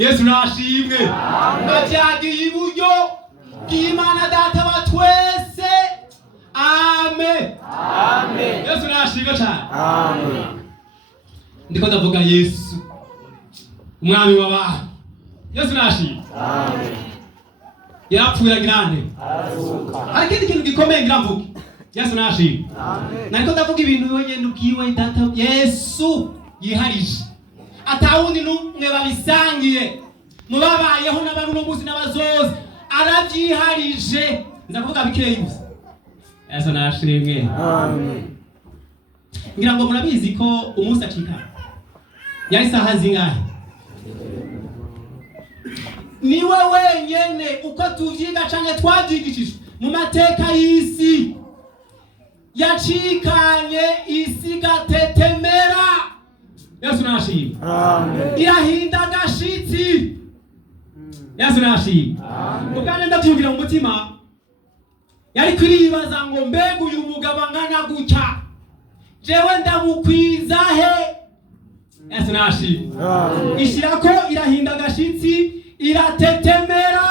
Yesu nashimwe. Bavyagiye iburyo bw'Imana Data wa twese. Amen. Amen. Yesu nashimwe cyane. Amen. Ndiko ndavuga Yesu umwami w'abantu. Yesu nashimwe. Amen. Yarapfuye agirane. Hari ikindi kintu gikomeye ngira mvuge. Yesu nashimwe. Amen. Nariko ndavuga ibintu wenyene ubwiwe Data Yesu yiharije. Atawundi numwe babisangiye. Mubabayeho n'abantu no muzi n'abazozi. Aravyiharije. Ndakuvuga bikeye gusa. Yesu nashimwe. Amen. Ngira ngo murabizi ko umunsi acika. Yari saha zingahe? Niwe wenyene uko tuvyiga canke twavyigishije mu mateka y'isi. Yacikanye isi gatetemera. Yesu nashimwe. Amen. Irahinda gashitsi. Yesu nashimwe. Amen. Ubwo ndavyugira mu mutima. Yari kwiribaza ngo mbega uyu mugabo angana gutya jewe ndamukwiza he? Yesu nashimwe. Ishirako irahinda gashitsi, iratetemera,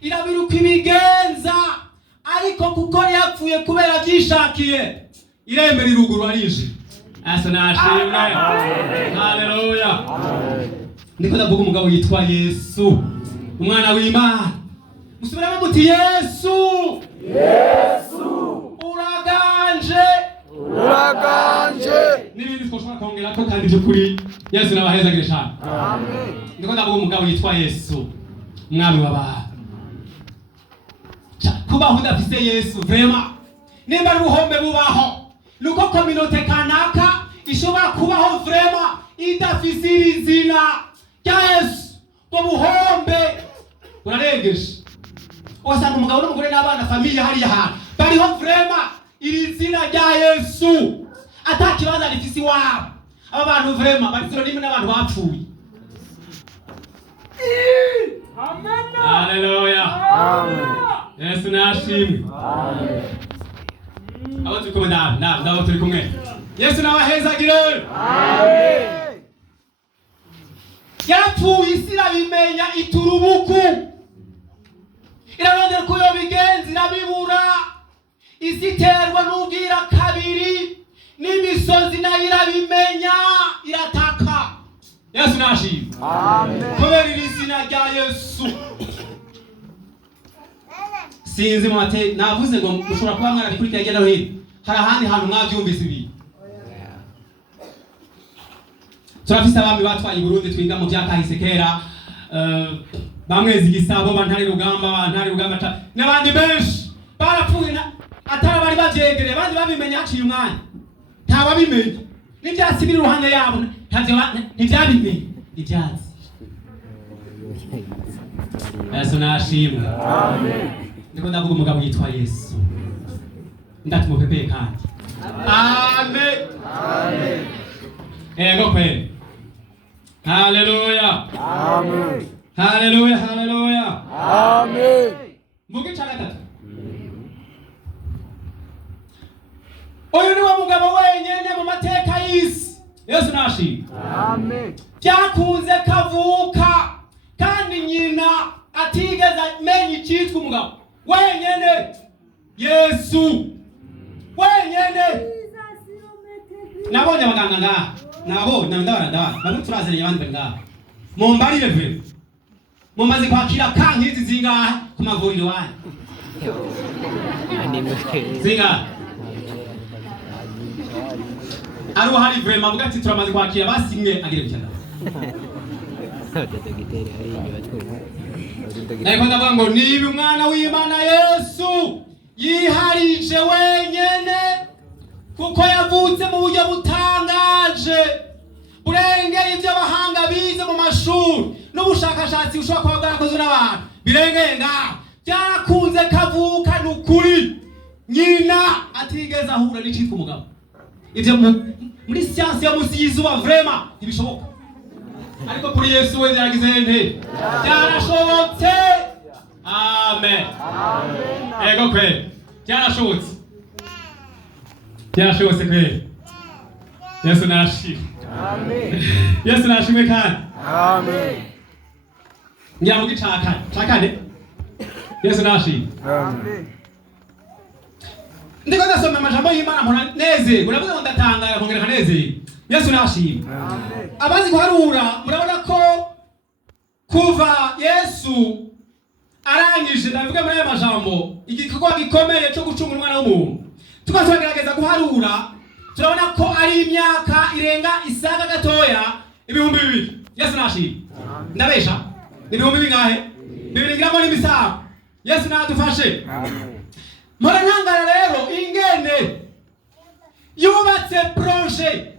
irabiruka ibigenza, ariko kuko yapfuye kubera byishakiye iremera iruguru arije. Yesu nashimwe. Haleluya. Ndiko ndavuga umugabo yitwa Yesu umwana w'Imana. Musubiramo muti Yesu. Yesu uraganje. Uraganje. Nibindi twoshobora kongera ko kandi byukuri Yesu nabahezagire cyane. Amen. Ndiko ndavuga umugabo yitwa Yesu umwami w'abantu. Kubaho udafise Yesu vraiment nimba ruhombe bubaho nuko communauté kanaka ishobora kubaho vraiment idafise izina rya Yesu. Ko buhombe urarengeje. Wasanga umugabo n'umugore n'abana familie hari yaha bariho vraiment iri zina rya Yesu atakibaza rifisi wabo. Aba bantu vraiment bariziro nimwe n'abantu bapfuye. Amen. Haleluya. Amen. Yesu nashimwe. Amen. Abo turi kumwe ndabo turi kumwe. Yesu nabahezagire. Amen. Yapfuye isi irabimenya iturubuku. Irabonera ko yo bigenzi irabibura. Isi iterwa n'ubwira kabiri n'imisozi nayo irabimenya irataka. Yesu nashimwe. Amen. Kubera izina rya Yesu. Sinzi mate navuze ngo ushobora kuba mwana bikurikira agenda hino. Hari ahandi hantu mwavyumvise ibi. Turafise abami batwaye Burundi twiga mu byakahise kera. Bamwezi Gisabo bantare rugamba n'abandi benshi barapfuye atara bari bavyegere bandi babimenya haciye umwanya ntababimenye n'ibyatsi biri ruhande yabo ntivyabimenye ibyatsi. Yesu nashimwe. Amen. Ndiko ndavuga umugabo yitwa Yesu ndatumupepeye kandi. Amen. Amen. Ego kweli. Haleluya. Amen. Haleluya. Haleluya. Amen. Mvuge cha gatatu. Oyo ni wa mugabo wenyene mu mateka y'isi. Yesu nashimwe. Amen. Byakunze kavuka kandi nyina atigeza menye icyitwa umugabo wenyene Yesu wenyene. Nabonye abaganga ngaha nabonye ndabara bamwe turazereye abandi ngaha mumbarire vre mumaze kwakira kankizi zingahe ku mavuriro wanyu zingahe ari hari vre mavuga ati turamaze kwakira basimwe agire cyane. Nariko ndavuga ngo nibi umwana w'Imana Yesu yiharije wenyene kuko yavutse mu buryo butangaje burengeye ibyo abahanga bize mu mashuri n'ubushakashatsi bushobora kuba bwarakozwe n'abantu birengeye ngaho. Byarakunze kavuka n'ukuri nyina atigeze ahura n'icitwa umugabo. Ibyo muri siyansi ya musi y'izuba vraiment ntibishoboka, ariko kuri Yesu we yagize nte byarashobotse. Amen. Amen. Ego kweli byarashobotse, byarashobotse kweli. Yesu nashimwe. Amen. Yesu nashimwe kandi. Amen. ngira mu gicakane Yesu nashimwe. Amen. Ndiko ndasoma amajambo y'Imana mpora nezerwa, navuze ngo ndatangara nkongera kanezerwa. Yesu nashimwe. Amen. Abazi guharura murabona ko kuva Yesu arangije ndavuga muri aya majambo igikorwa gikomeye cyo gucunga umwana w'umuntu, tukagerageza guharura turabona ko ari imyaka irenga isaga gatoya 2000. Yesu nashimwe. Ndabesha ni 2000 bingahe? 2 ngiramo n'imisago. Yesu nadufashe. Mpora ntangara rero ingene yubatse projet